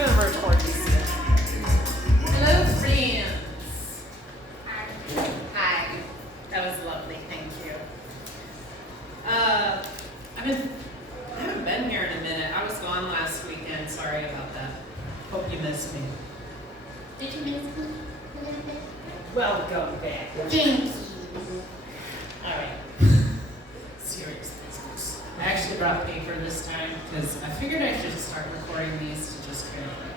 gonna merge towards you. Hello, friends. Hi. That was lovely. Thank you. I haven't been here in a minute. I was gone last weekend. Sorry about that. Hope you missed me. Did you miss me a little bit? Welcome back. Thank you. All right. Serious business. I actually brought paper this time because I figured I should start recording these to just kind of like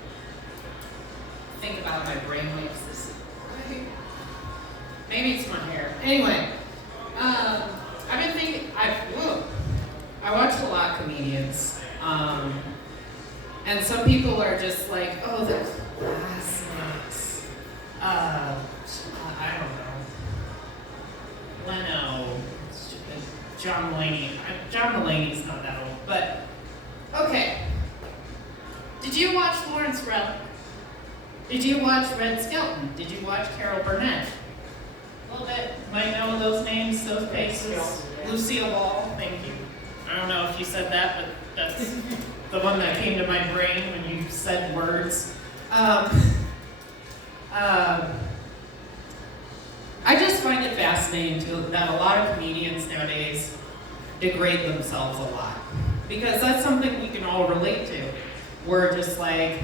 think about my brainwaves. Maybe it's my hair. Anyway, I've been thinking. I watch a lot of comedians, and some people are just like, oh, the classics. I don't know. Leno, John Mulaney. John Mulaney's not that old, but okay. Did you watch Lawrence Relic? Did you watch Red Skelton? Did you watch Carol Burnett? A little bit. Might know those names, those faces. Lucille Ball, thank you. I don't know if you said that, but that's the one that came to my brain when you said words. I just find it fascinating that a lot of comedians nowadays degrade themselves a lot. Because that's something we can all relate to. We're just like,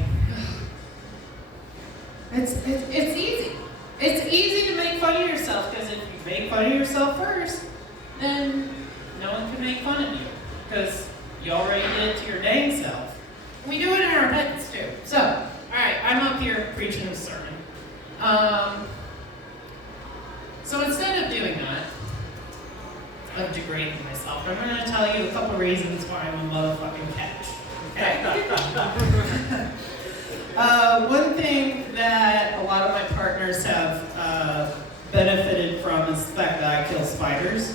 it's easy. It's easy to make fun of yourself, because if you make fun of yourself first, then no one can make fun of you, because you already did it to your dang self. We do it in our heads too. So, alright, I'm up here preaching a sermon. So instead of doing that, of degrading myself, I'm going to tell you a couple reasons why I'm a motherfucking catch. Okay? One thing that a lot of my partners have benefited from is the fact that I kill spiders.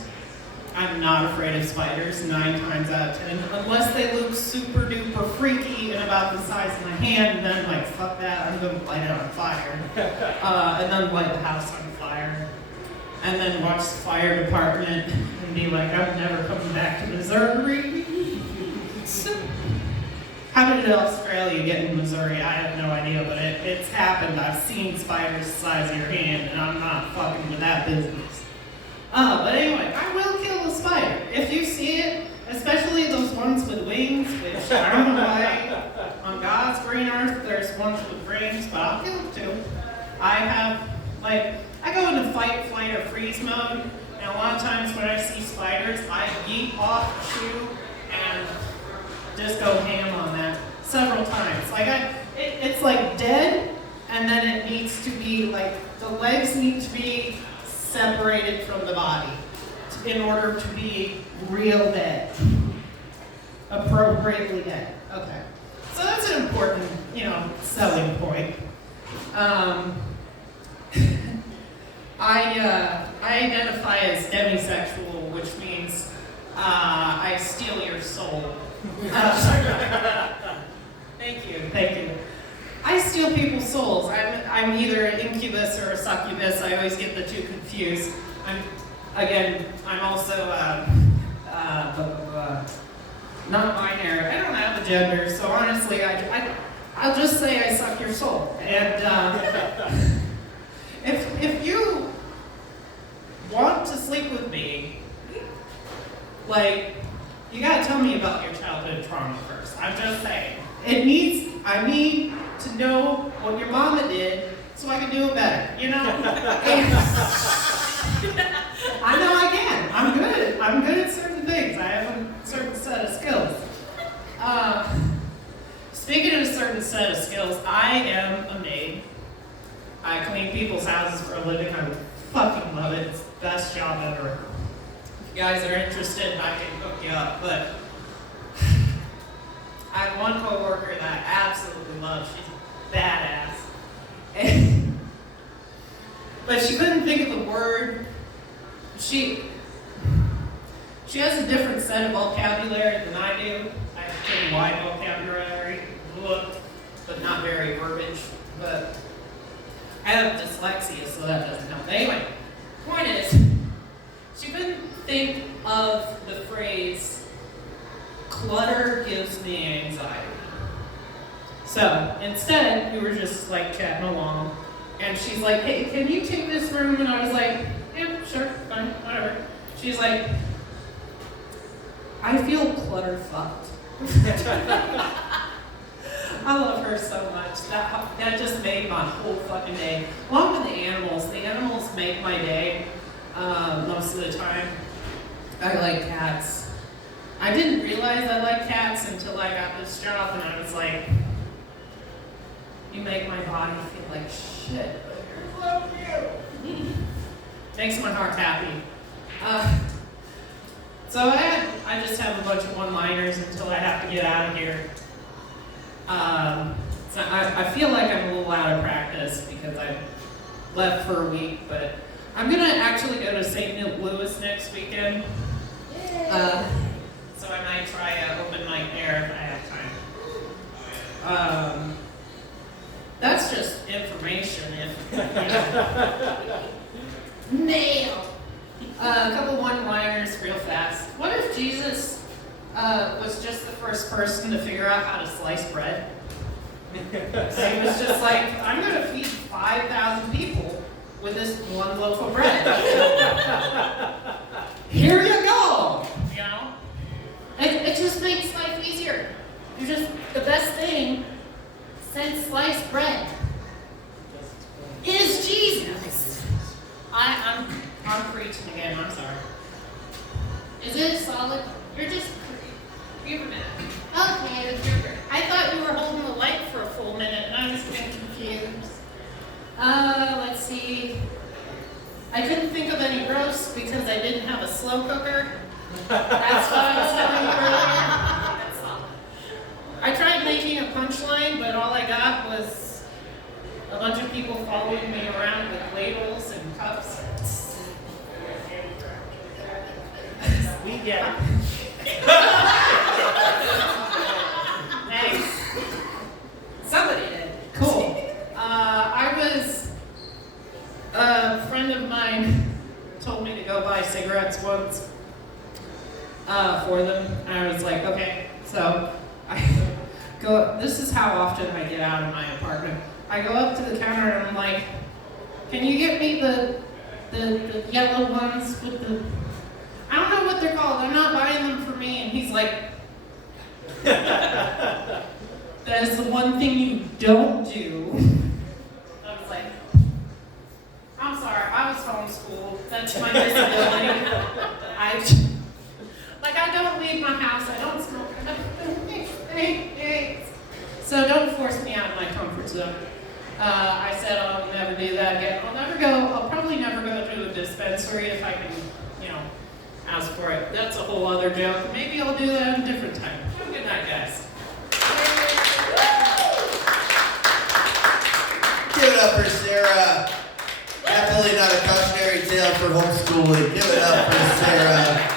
I'm not afraid of spiders 9 times out of 10, unless they look super duper freaky and about the size of my hand, and then I'm like, fuck that, I'm going to light it on fire. And then light the house on fire. And then watch the fire department and be like, I'm never coming back to Missouri. How did Australia get in Missouri? I have no idea, but it's happened. I've seen spiders the size of your hand, and I'm not fucking with that business. But anyway, I will kill a spider. If you see it, especially those ones with wings, which I don't know why on God's green earth there's ones with wings, but I'll kill them too. I go into fight, flight, or freeze mode, and a lot of times when I see spiders, I yeet off, shoe, and just go ham on that several times. It's like dead, and then it needs to be like, the legs need to be separated from the body in order to be real dead. Appropriately dead. Okay. So that's an important, selling point. I identify as demisexual, which means I steal your soul. Thank you. I steal people's souls. I'm either an incubus or a succubus. I always get the two confused. I'm also not binary. I don't have a gender, so honestly, I'll just say I suck your soul. And if you want to sleep with me, you gotta tell me about your childhood trauma first. I'm just saying. I need to know what your mama did so I can do it better, I know I can. I'm good at certain things. I have a certain set of skills. Speaking of a certain set of skills, I am a maid. I clean people's houses for a living. I fucking love it. It's the best job ever. If you guys are interested, I can hook you up, but I have one coworker that I absolutely love. She's badass. But she couldn't think of the word. She has a different set of vocabulary than I do. I have a pretty wide vocabulary, but not very verbiage. But I have dyslexia, so that doesn't help. Anyway, point is, she couldn't think of the phrase, clutter gives me anxiety. So instead, we were just like chatting along, and she's like, "Hey, can you take this room?" And I was like, "Yeah, sure, fine, whatever." She's like, "I feel clutter fucked." I love her so much. That just made my whole fucking day. Along with the animals. The animals make my day most of the time. I like cats. I didn't realize I like cats until I got this job, and I was like, you make my body feel like shit, but I love you. Makes my heart happy. So I just have a bunch of one-liners until I have to get out of here. So I feel like I'm a little out of practice because I left for a week, but I'm gonna actually go to St. Louis next weekend. So I might try open mic there if I have time. That's just information. Nail. A couple one-liners real fast. What if Jesus was just the first person to figure out how to slice bread? So he was just like, I'm going to feed 5,000 people with this one loaf of bread. Here you go. You know? It just makes life easier. You're just the best thing since sliced bread is Jesus. I'm preaching again. I'm sorry. Is it solid? You're just. Give a minute. Okay. I thought you were holding the light for a full minute, and I was getting confused. Let's see. I couldn't think of any roasts because I didn't have a slow cooker. That's what I was telling you earlier. That's solid. I tried making a punchline, but all I got was a bunch of people following me around with ladles and cups. We get it. Thanks. Somebody did. Cool. A friend of mine told me to go buy cigarettes once for them. And I was like, okay. So I go, this is how often I get out of my apartment. I go up to the counter and I'm like, can you get me the yellow ones with the, I don't know what they're called. I'm not buying them for me. And he's like, that is the one thing you don't do. I was like, I'm sorry, I was homeschooled. That's my disability. I don't leave my house. I don't smoke. So don't force me out of my comfort zone. I said I'll never do that again. I'll probably never go to a dispensary if I can, ask for it. That's a whole other joke. Maybe I'll do that a different time. Have a good night, guys. Give it up for Sarah. Definitely not a cautionary tale for homeschooling. Give it up for Sarah.